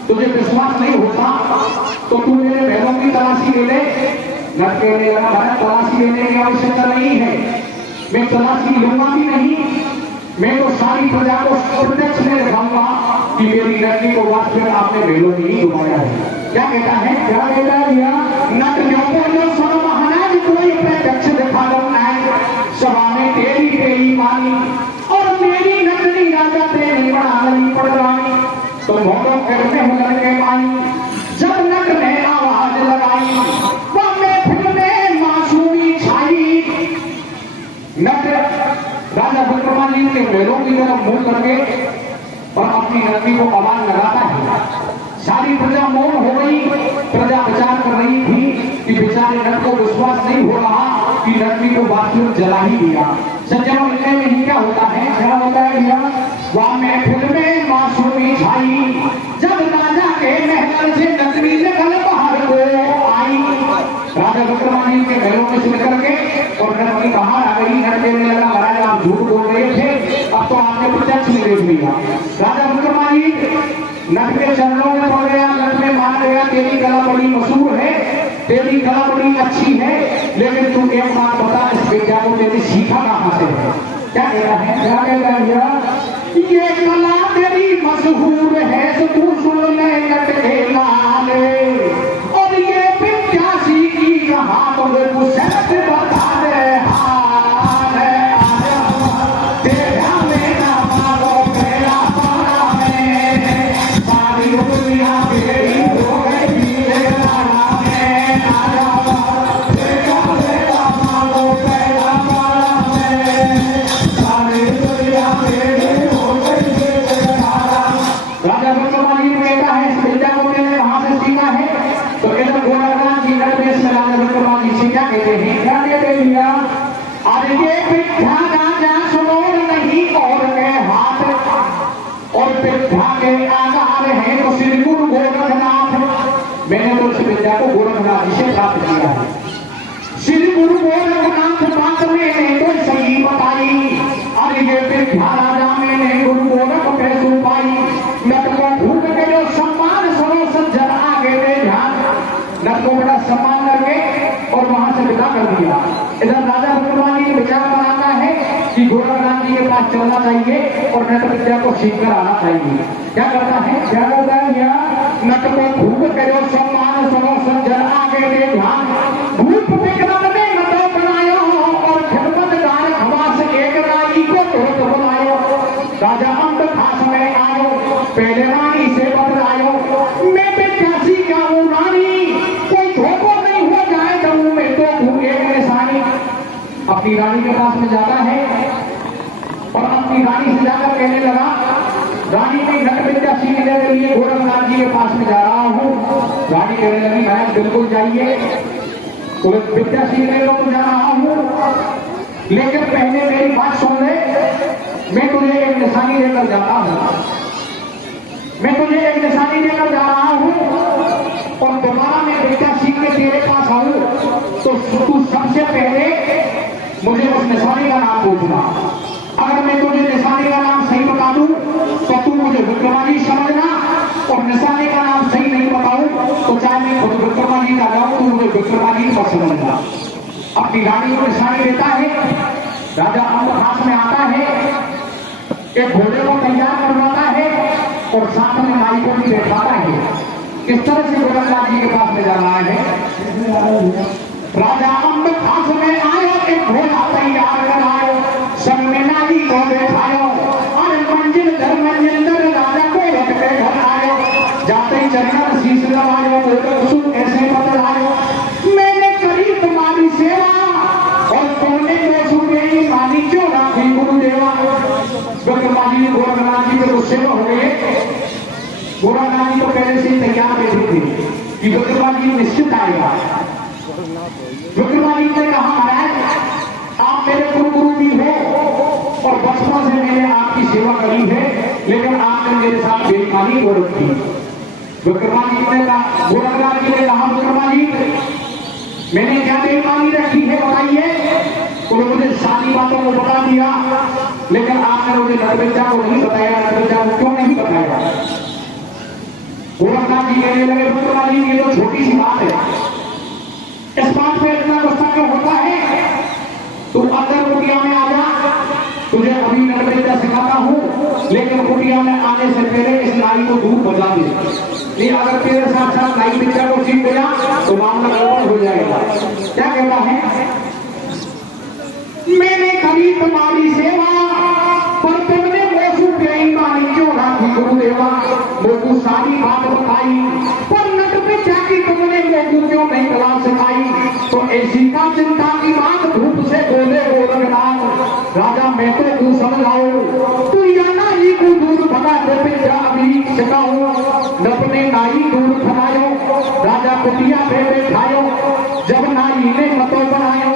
तुझे विश्वास नहीं होता तो तू मेरे महलों की तलाशी ले ले। नट कहने लगा, भारत तलाशी लेने की आवश्यकता नहीं है, मैं तलाशी लूंगा भी नहीं, मैं तो सारी प्रजा को प्रत्यक्ष में दिखाऊंगा कि मेरी लड़की को बात फिर आपने महलों में ही घुमाया है। क्या कहता है? क्या कहता है? नट जो सुनो महाराज कोई प्रत्यक्ष दिखा दो सभा में तेरी तेरी मानी, और मेरी नगरी राजा तेरी बड़ा पड़ रही। तो भोगों करने लगे माई, जब नट ने आवाज लगाई, वह महफिल में मासूमी छाई। नट राजा विक्रमादित्य के महलों की तरफ मुंह करके और अपनी नगरी को आवाज लगाता है। सारी प्रजा मौन हो गई। प्रजा विचार कर रही थी कि बेचारे नट को विश्वास नहीं हो रहा कि नटवी को बाथरूम जला ही दिया। सज्जनों इतने में ही क्या होता है? क्या होता है भैया? वहां महफिल में मासूमी छाई, जब राजा के महल से नटवी निकल बाहर को आई। राजा विक्रमादित्य के महलों में से निकल के और नटवी बाहर आ गई। नट कहने लगा, महाराज आप झूठ बोल रहे थे, अब तो आपने प्रत्यक्ष में देख लिया। राजा विक्रमादित्य नट के चरणों में पड़ गया, नट में मान गया तेरी कला बड़ी मशहूर है, तेरी कला बड़ी अच्छी है, लेकिन तू एक बात बता, इस विद्या को तेरी सीखा कहां से है? क्या कहता है? क्या कहता है? ये कला तेरी मशहूर है तो तू सुन ले लटके लाल, और ये पिचासी की कहा तो मुझसे बता दे हाल। तेरा मेरा मारो मेरा पारा में सारी दुनिया तेरी हो गई तेरा में आजा। तेरा मेरा मारो मेरा पारा में सारी दुनिया तेरी हो गई तेरा। राजा बलवानी ने कहा है इस विद्या को मैंने वहां से सीखा है। तो इधर गोरखनाथ जी नरवेश में राजा बलवानी जी क्या कहते हैं? क्या कहते हैं? अरे ये पिट्ठा राजा सुनो नहीं और के हाथ, और पिट्ठा के आधार है तो श्री गुरु गोरखनाथ। मैंने तो इस विद्या को गोरखनाथ जी से प्राप्त किया है। श्री गुरु गोरखनाथ बात मैंने तो सही बताई। अरे ये पिट्ठा राजा मैंने गुरु गोरख पे सुपाई। नट को भूख के जो सम्मान सरो सज्जन आगे में ध्यान, नट को बड़ा सम्मान करके और वहां से विदा कर दिया। इधर राजा बलवानी ने विचार बनाता है कि गोरखनाथ जी के पास चलना चाहिए और नट विद्या को सीख कर आना चाहिए। क्या करता है? क्या करता है? नट को भूख के जो सम्मान सरो सज्जन आगे में ध्यान, भूख विक्रम ने नटो बनायो और खिदमतगार खवास एक रानी को तोड़ बुलायो। राजा अंत खास में आयो पहले रानी से बतलायो, मैं पिचासी का हूँ रानी, कोई धोखो नहीं हो जाए तो मैं तो हूँ एक निशानी। अपनी रानी के पास में जाता है और अपनी रानी से जाकर कहने लगा, रानी ने नट विद्या सीखने के लिए गोरखनाथ जी के पास में जा रहा हूँ। रानी कहने लगी मैं बिल्कुल जाइए, तो विद्या सीखने को तो जा रहा हूँ, लेकिन पहले मेरी बात सुन ले, मैं तुझे एक निशानी देकर जाता हूँ। मैं तुझे एक निशानी देकर जा रहा हूँ और दोबारा मैं विद्या सीख के तेरे पास आऊँ तो तू सबसे पहले मुझे उस निशानी का नाम पूछना। अगर मैं तुझे निशानी का नाम सही बता दूं तो तू मुझे विक्रमाजी समझना, और निशानी का नाम सही नहीं बताऊं तो चाहे मैं खुद विक्रमाजी का जाऊं तो मुझे विक्रमाजी पर समझना। अपनी रानी को निशानी देता है। राजा अम्बखास में आता है, एक घोड़े को तैयार करवाता है और साथ में माई को भी बैठाता है। किस तरह से गोरखनाथ जी के पास में जा रहा है? राजा अम्बखास में आयो, एक घोड़ा तैयार करायो, संग में नारी को बैठायो, और मंजिल दर मंजिल दर राजा को रख के घर आयो। जाते ही चरण शीश नवायो, सुन ऐसे बतलायो, मैंने करी तुम्हारी सेवा और तुमने जो सुने मानी क्यों राखी गुरुदेवा। विक्रमाजी गोरखनाथ जी के गुस्से में हो गए। गोरखनाथ जी तो पहले से तैयार बैठे थे कि विक्रमाजी निश्चित आएगा। विक्रमाजी ने कहा महाराज आप मेरे गुरु भी हो और बचपन से मैंने आपकी सेवा करी है, लेकिन आपने मेरे साथ बेईमानी हो रखी। विक्रमाजी ने कहा, गोरखनाथ जी ने कहा विक्रमाजी मैंने क्या बेईमानी रखी है बताइए। तो मुझे सारी बातों को बता दिया, लेकिन आपने मुझे नरविद्या को नहीं बताया। नरविद्या को क्यों नहीं बताया? गोरखनाथ जी कहने लगे विक्रमाजी ये तो छोटी सी बात है, इस बात पे इतना गुस्सा क्यों होता है? तू अंदर कुटिया में आ जा, तुझे अभी नरविद्या सिखाता हूँ, लेकिन कुटिया में आने से पहले इस नारी को दूर बजा दे। ये अगर तेरे साथ साथ नाई विद्या को सीख गया तो मामला गड़बड़ हो जाएगा। क्या कहता है? मैंने करी तुम्हारी सेवा पर तुमने मोसू बेईमानी क्यों राखी गुरुदेवा। मोकू सारी बात बताई पर नट विद्या की तुमने मोकू क्यों नहीं कला सिखाई। तो ऐसी का चिंता की बात धूप से बोले गोरखनाथ, राजा मैं तो तू समझाओ, तू या नाई को दूर भगा दे विद्या अभी सिखाऊं। नट ने नाई दूर भगायो, राजा कुटिया पे बैठायो, जब नाई ने मतो बनायो,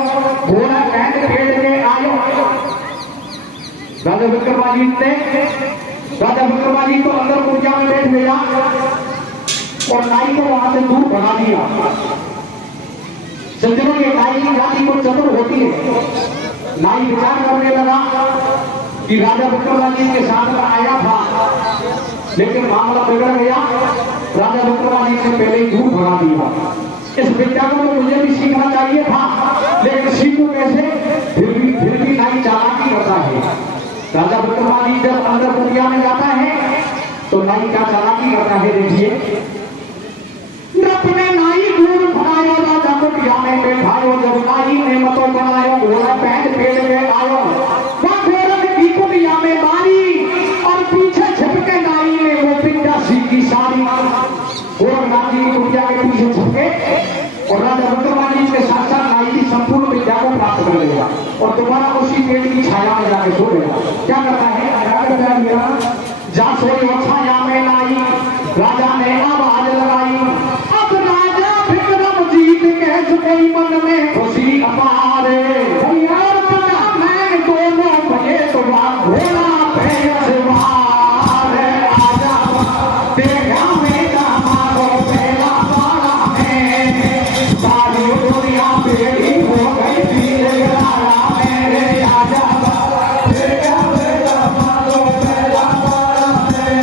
घोड़ा कैद पेड़ के आयो। राजा विक्रमाजी तो अंदर कुटिया में बैठ गया और नाई को वहां से दूर भगा दिया। सज्जनों ये नाई की जाति को चतुर होती है। नाई विचार करने लगा कि राजा विक्रमाजी के साथ में आया था, लेकिन मामला बिगड़ गया। राजा विक्रमाजी ने पहले ही दूर भगा दिया। इस विद्या को मुझे भी सीखना चाहिए था, लेकिन सीखूं कैसे? फिर भी नाई चालाकी करता है। राजा विक्रमादित्य जब अंदर कुटिया में जाता है तो नाई क्या चालाकी करता है, देखिए। अपने नाई दूर बनायो राजा कुटिया में बैठायो, जब नाई ने मतो बनायो घोड़ा पैंट फेर के आयो, वह घोड़न की कुटिया में बारी और पीछे छिपके नाई ने वो पिंडा सी की सारी। गोरखनाथ जी की कुटिया के पीछे छिपके और राजा विक्रमादित्य के साथ साथ नाई की संपूर्ण विद्या को प्राप्त कर लेगा और दोबारा उसी पेड़ की छाया में जाके सो लेगा। क्या करता है, जा सोई छाया में नाई, राजा ने आवाज लगाई, अब राजा विक्रम जीत के चुके मन में खुशी अपारे, मैं दोनों बजे तो घोड़ा पे सवार, आजा देखा मेरा मारो पहला पारा है, सारी दुनिया बेड़ी हो गई पीर गरारा मेरे, आजा देखा मेरा मारो पहला पारा है,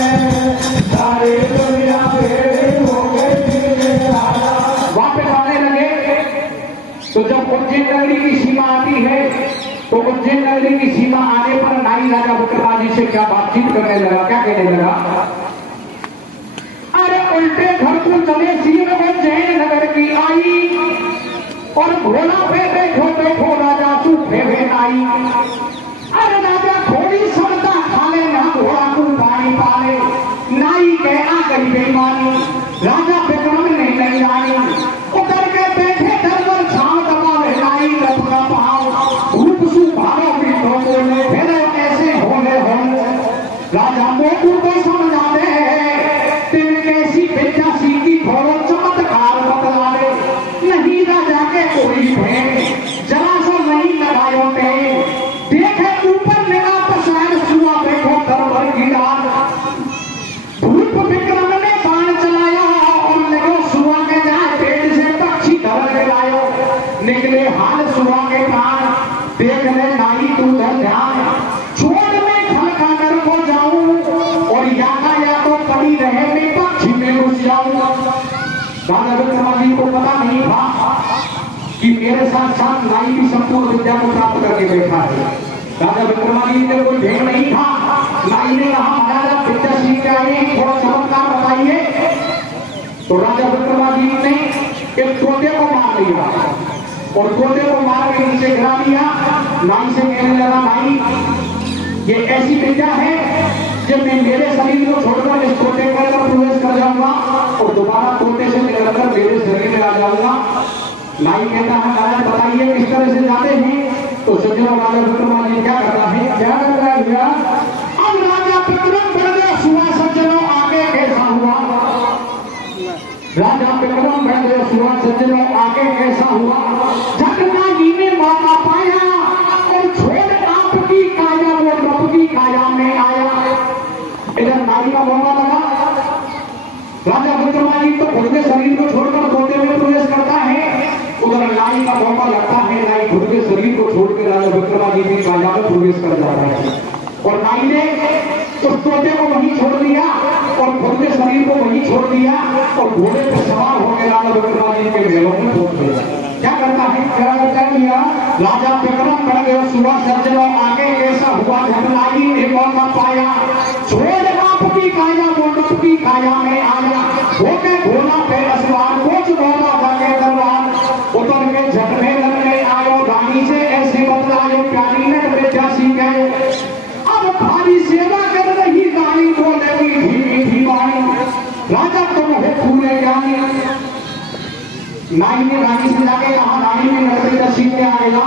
सारी दुनिया बेड़ी हो गई पीर गरारा। वापस आने लगे तो जब उज्जैन नगरी की सीमा आती है तो उज्जैन नगरी की सीमा आने पर नाई राजा विक्रमादित्य से क्या बातचीत करने लगा, क्या कहने लगा, अरे उल्टे घर को चले सीम उज्जैन नगर की आई और घोड़ा पे बैठो बैठो राजा चूफे में नाई, अरे राजा थोड़ी सरदा खा ले ना घोड़ा को पानी पाले, नाई के आ गई बेईमानी, राजा विक्रम ने नहीं आई, उतर के बैठे दरबार छाव दबावे नाई लपका पाओ, रूप सुभाव भी लोगों ने फिर ऐसे होने हो, राजा मोटू को समझा दे तेरे कैसी बेचा सीखी थोड़ा चमत्कार बतला दे, नहीं राजा के कोई भेंट जरा सा नहीं लगायो पे, देखे ऊपर निगाह पसार सुआ देखो दरबार की डाल, रूप विक्रम ने बाण चलाया और लगो सुआ के जाए पेट से पक्षी धर के लायो, निकले हाल सुआ के प्राण, देख ले नाई तू धर ध्यान, छोड़ में खलका कर को जाऊं और या तो पड़ी रहे मैं पक्षी में घुस जाऊं। राजा विक्रमादित्य को पता नहीं था कि मेरे साथ साथ नाई की संपूर्ण विद्या को प्राप्त करके बैठा है। राजा विक्रमादित्य को ढेर नहीं था, नाई ने कहा महाराज विद्या सीख के आए, थोड़ा चमत्कार बताइए। तो राजा विक्रमादित्य ने एक तोते को मार लिया और तोते को मार के नीचे गिरा दिया, नाई से कहने लगा, नाई ये ऐसी विद्या है जब मैं मेरे शरीर को छोड़कर इस तोते के अंदर प्रवेश कर जाऊंगा और दोबारा तोते से निकलकर मेरे शरीर में आ जाऊंगा। नाई कहता है महाराज बताइए किस तरह से जाते हैं। तो सज्जनों राजा विक्रमादित्य क्या करता है, क्या कर रहा है भैया, अब राजा विक्रम बढ़ गया सुआ, सज्जनों आगे कैसा हुआ, राजा विक्रम बढ़ गया सुआ, सज्जनों आगे कैसा हुआ, जगन्नाथ ने मौका पाया और छोड़ आपकी काया वो रब की काया में आया। इधर नाई का मौका लगा, राजा विक्रमादित्य तो खुद के शरीर को छोड़कर तोते में प्रवेश करता है, उधर नाई का मौका लगता है, नाई खुद के शरीर को छोड़कर राजा विक्रमादित्य की काया में प्रवेश कर जाता है और नाई ने उस तोते को वहीं छोड़ दिया और खुद के शरीर को वहीं छोड़ दिया और घोड़े पर सवार होकर राजा विक्रमादित्य के महलों में पहुंच गया। क्या करता है, क्या करता है, राजा विक्रम बढ़ गया सुबह, सज्जनों आगे कैसा हुआ, जब नाई ने मौका पाया, छोड़ आपकी काया वो रब की काया में आया, होके घोड़ा पे असवार कोच घोड़ा जाके दरबार, उतर के झटने लगने आयो, रानी से ऐसे बतलायो प्यारी ने बेटा सीखे, अब भारी सेवा कर रही रानी बोलेगी धीमी धीमानी, राजा तुम हो पूरे ज्ञानी। नाई ने रानी से जाके कहा, रानी ने नरबेटा सीखने आ गया,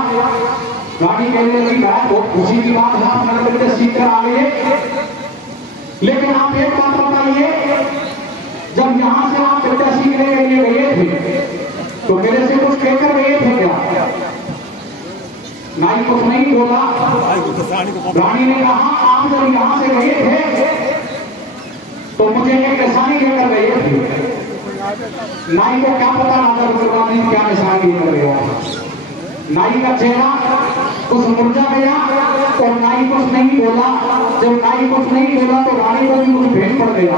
रानी कहने लगी महाराज बहुत खुशी की बात है, आप नरबेटा सीख कर आ गए, लेकिन आप एक बात बताइए, जब यहां से आप विद्या सीखने के लिए गए थे तो मेरे से कुछ कहकर गए थे क्या? नाई कुछ नहीं बोला। रानी ने कहा आप जब यहां से गए थे तो मुझे एक निशानी लेकर गए थे। नाई को क्या पता राजा विक्रमादित्य क्या निशानी लेकर गया। नाई का चेहरा कुछ मुरझा गया और नाई कुछ नहीं बोला। जब नाई कुछ नहीं बोला तो रानी को भी कुछ भेंट पड़ गया।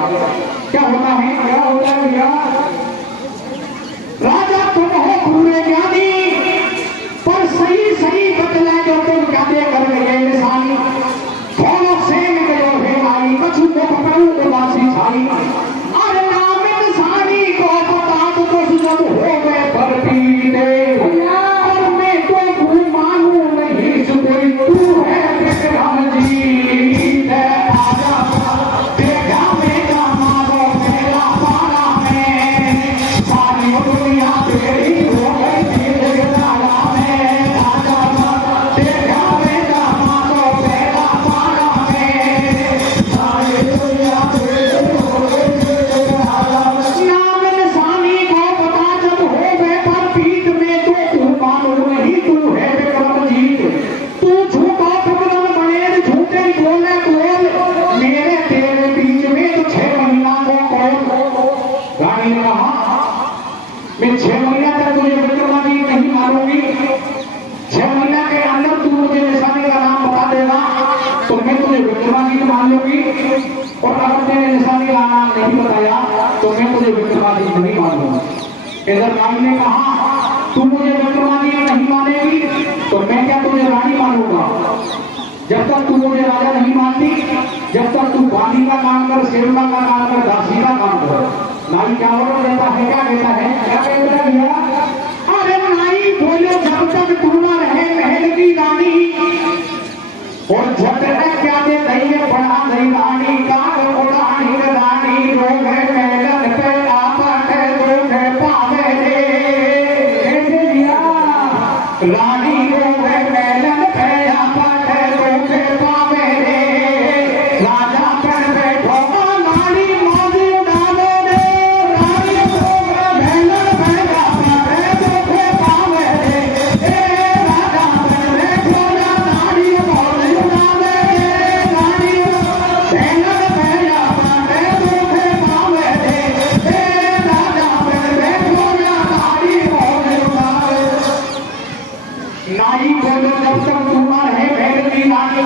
क्या होता है, क्या होता है भैया? राजा तुम हो पूरे ज्ञानी, पर सही सही बतला जो तुम क्या कर गए निशानी, कौन तू झूठा ठुकरान बने झूठे ही बोले बोल मेरे तेरे बीच में तो 6 महीना को कौन। रानी ने कहा मैं 6 महीना तक तुझे विक्रमादित्य नहीं मारूंगी, 6 महीना के अंदर तू मुझे निशानी का नाम बता देगा तो मैं तुझे विक्रमादित्य मान लूंगी, और अगर तेरे निशानी का नाम नहीं बताया तो मैं तुझे विक्रमादित्य नहीं मानूंगा। इधर रानी ने कहा तू मुझे विक्रमादित्य नहीं मानेगी तो मैं क्या तुझे रानी मानूंगा। जब तक तू मुझे राजा नहीं मानती, जब तक तू बाली का काम कर, सेवका का काम कर, दासी का काम कर। नाई क्या बोलो कहता है, क्या कहता है, क्या कहता है? अरे नाई बोलो जब तक तू ना रहे महल की रानी, और झटक क्या दे दही बड़ा दही रानी का उड़ानी रानी रोग है महलन पे आपट रोग है पावे रे कैसे दिया रानी रोग है महलन पे आपट रोग है पावे रे राजा पर बैठो नारी मौजी डालो रे रानी रोग है महलन पे आपट रोग है पावे रे राजा पर बैठो नारी मौजी नाई बोलो जब तक तू ना रहे महल की रानी,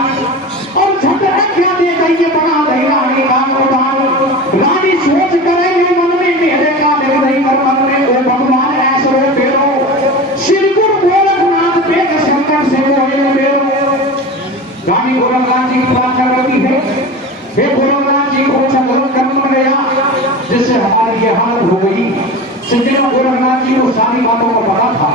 और झटक क्या दे दही बना दही रानी का उड़ान। रानी सोच करेंगे मन में मेरे का ले दही कर मन में ओ भगवान ऐसो बेरो श्री गुरु गोरखनाथ पे संकट से बोले बेरो। रानी गोरखनाथ जी की प्रार्थना करती है, हे गोरखनाथ जी को सगुण कर्म गया जिससे हमारी ये हालत हो गई। सज्जनों गोरखनाथ जी को सारी बातों को पता था।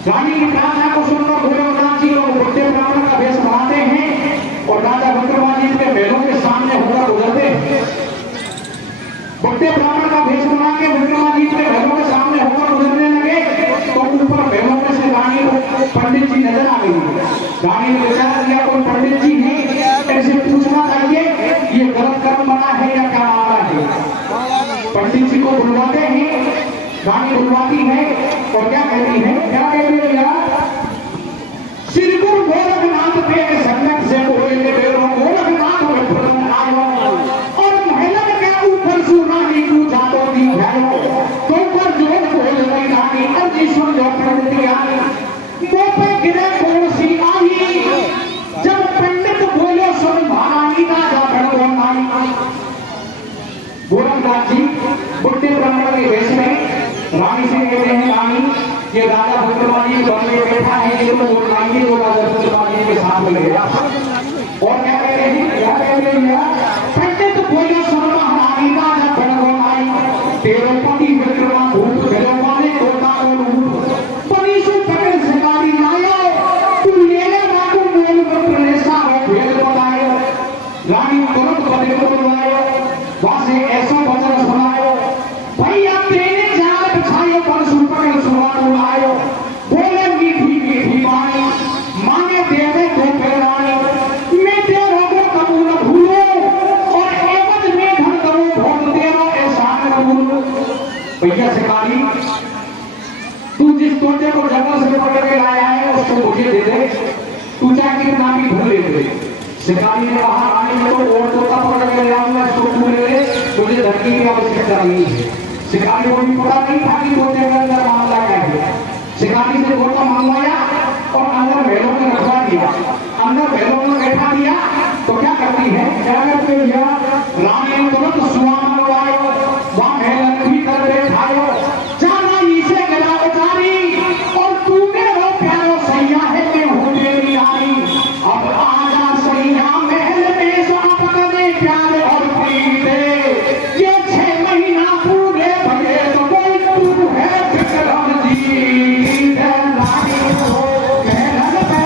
रानी की प्रार्थना को सुनकर गोरखनाथ जी लोग बुढ़े ब्राह्मण का वेश बनाते हैं और राजा विक्रमादित्य के महलों के सामने होकर गुजरते हैं। बुढ़े ब्राह्मण का वेश बना के विक्रमादित्य के महलों के सामने होकर गुजरने लगे तो ऊपर महलों में से रानी को पंडित जी नजर आ गई। रानी ने विचार किया कोई पंडित जी है, ऐसे पूछना चाहिए ये गलत कर्म बना है या क्या मामला है। पंडित जी को बुलवाते हैं, रानी बुलवाती है और क्या कहती है, क्या कहती है यार श्री गुरु गोरखनाथ पे संकट से बोले गोरखनाथ आयो और महिला के ऊपर सुनानी तू जातो दी भयो तो पर जो बोल रही रानी अर्जी सुन जो पंडित आई वो पे गिरे कौन सी आई जब पंडित बोलो सुन महारानी राजा गणगोन आई। गोरखनाथ जी बुढ़े ब्राह्मण के वेश में रानी से कहते हैं रानी ये राजा विक्रमादित्य बन में बैठा है, ये तो रानी वो राजा विक्रमादित्य के साथ मिल गया। और क्या कहते हैं, क्या कहते हैं पंडित बोलो सुन महारानी राजा गणगोन आई तेरे पति विक्रमा भूत गलो वाले कोटा को रूप पनीसु पकड़ शिकारी लायो तू ले ले बाबू बोल प्रलेसा हो भेद बतायो। रानी तुरंत पति को बुलवायो, वहां से ऐसा वचन सुनायो भैया तेरे जाल बिछायो पर सुपकड़ सुवार उड़ायो बोले मीठी मीठी बाणी मांगे देवे तो रानी मैं तेरो को कबूल भूलो और एवज में धन करो भोग तेरो एहसान कबूल। भैया शिकारी तू जिस तोते को जंगल से पकड़ के लाया है उसको मुझे दे दे, तू चाहे कितना भी धन ले दे। शिकारी ने कहा रानी में तो और तोता पकड़ के ले आऊंगा, इसको तू ले ले, तुझे धरती की आवश्यकता नहीं है। शिकारी को भी पता नहीं था कि तोते के अंदर मामला क्या है। शिकारी से तोता मंगवाया और अंदर बैलों में रखवा दिया, अंदर बैलों में बैठा दिया तो क्या करती है, क्या करते भैया रानी ने तुरंत सुआ मंगवायो वहां मेहनत भी कर बैठायो जाना इसे गला उतारी और तू मेरा प्यारो सैया है मैं हूं तेरी रानी अब आजा सैया महल में सांप कदे प्यार और प्रीत ये 6 महीना पूरे भगे तो कोई तू है विक्रम जी रानी को महल पे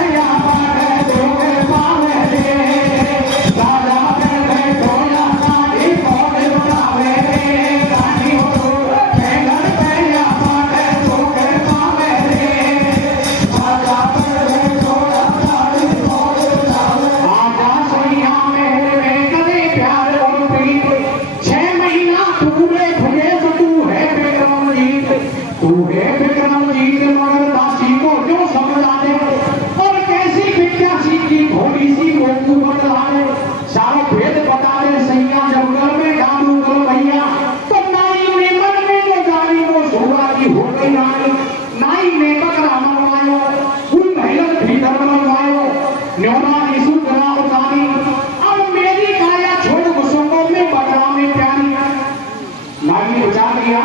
न्योना यीशु करा उतारी, अब मेरी काया छोड़ गुस्सों में बदला में प्यारी। नाई ने विचार किया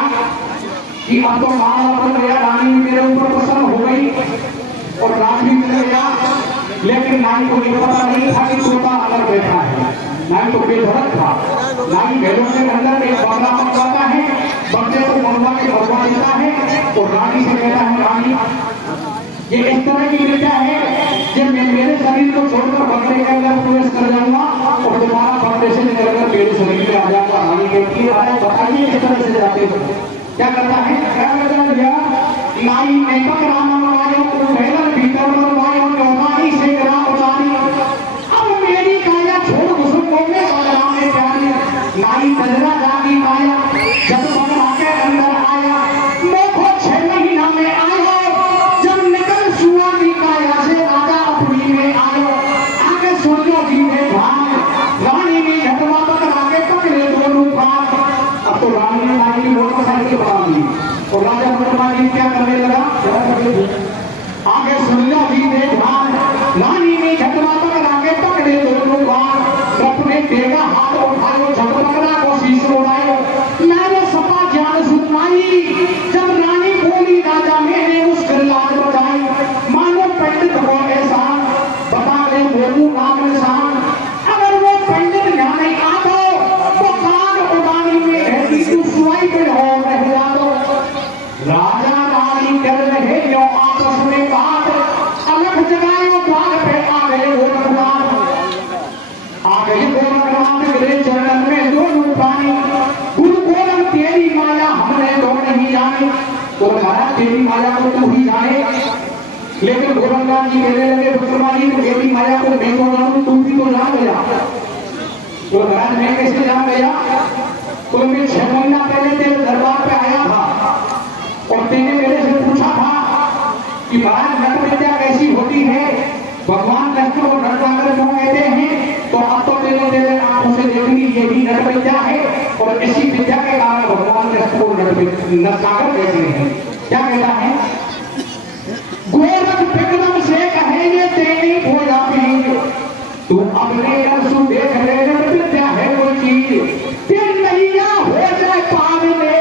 कि अब तो मां बन गया, रानी मेरे ऊपर प्रसन्न हो गई और राज भी मिल गया। लेकिन नाई को ये पता नहीं था कि तोता अंदर बैठा है। नाई तो बेधड़क था। नाई घरों के अंदर एक बंगला बनवाता है, बंगले को बनवा के भरवा देता है और रानी से कहता है, रानी ये इस तरह की विद्या है कि मैं मेरे शरीर को छोड़कर बंगले के अंदर प्रवेश कर जाऊंगा और दोबारा बंगले से निकलकर मेरे शरीर में आ जाऊंगा। रानी कहती है, बताइए किस तरह से जाते हो? क्या करता है? क्या करता है? नाई ने पकड़ा मनवायो, पहले भीतर मनवायो, न्योनाई से गिरा उतारी, अब मेरी काया छोड़ गुस्सों में बदला में प्यारी। नाई बजरा जागी काया, जब बंगला के अंदर आया, देखो 6 महीना में आया, जब निकल सुआ की काया से राजा अपनी में आयो। आगे सूर्यो जी ने भाग, रानी ने झटवा पकड़ा के पकड़े दोनों भाग। अब तो रानी ने नाई की मोटरसाइकिल बना दी और राजा मोटरसाइकिल क्या करने लगा? आगे सूर्यो जी ने भाग, रानी ने झटवा पकड़ा के पकड़े दोनों भाग। अपने देगा हाथ उठायो, झटपकड़ा को शीश उड़ायो, मैंने सपा ज्ञान सुनाई। जब रानी बोली, राजा मेरे मुश्किल लाज बचाई, मानो पंडित हो ऐसा बता दे बोलू नाम निशान। अगर वो पंडित यहाँ नहीं आता तो कान उड़ानी में रहती तू सुनाई पे हो रह जा दो। राजा रानी कर रहे यो आपस में बात, अलग जगायो द्वार पे आ गए गोरखनाथ। आ गए गोरखनाथ गिरे चरणन में दोनों पानी, गुरु गोरख तेरी माया हमने तो नहीं जानी। तो महाराज तेरी माया को तू ही जाने। लेकिन गोरखनाथ जी कहने लगे, पुत्रमाली तेरी माया को मैं तो जानूं, तू भी तो जान गया। तो महाराज मैं कैसे जान गया? तो मैं 6 महीना पहले तेरे दरबार पे आया था और तेने मेरे से पूछा था कि महाराज नट विद्या कैसी होती है, भगवान कृष्ण को नटवाकर क्यों कहते हैं? तो अब तो तेरे आंखों से देख ली, ये भी नट विद्या है और इसी विद्या के कारण भगवान कृष्ण को नटसागर कहते हैं। क्या कहता है? गोरख विक्रम से कहे ये तेरी भोला पीर, तू अपने रसू देख ले, नट विद्या है वो चीज। फिर नैया हो जाए पार ले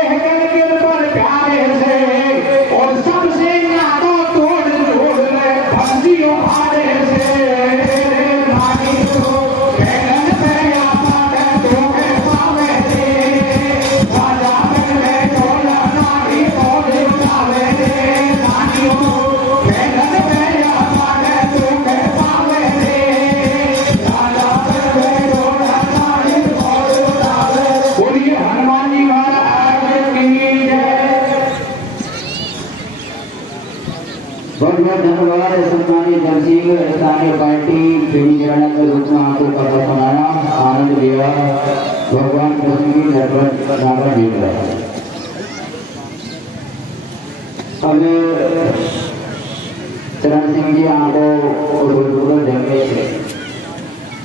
गिर पर प्यारे से, और सबसे नादो तोड़ जोड़ ले भक्तियों भारे से। रानी तो बैगन पे आपा कर दो के पावे से, राजा बन में ढोला नारी तोड़ जावे से। रानी तो बैगन पे आपा कर दो के पावे से, राजा बन में ढोला नारी तोड़ जावे। बोलिए हनुमान जी महाराज की जय। बहुत बहुत धन्यवाद सम्मानित दर्शक, स्थानीय पार्टी पीढ़ी जरण के रूप में आपको कथा सुनाया, आनंद लिया। भगवान कृष्ण की नटवर नागर जीत रहा। अब चरण सिंह जी आपको जंगे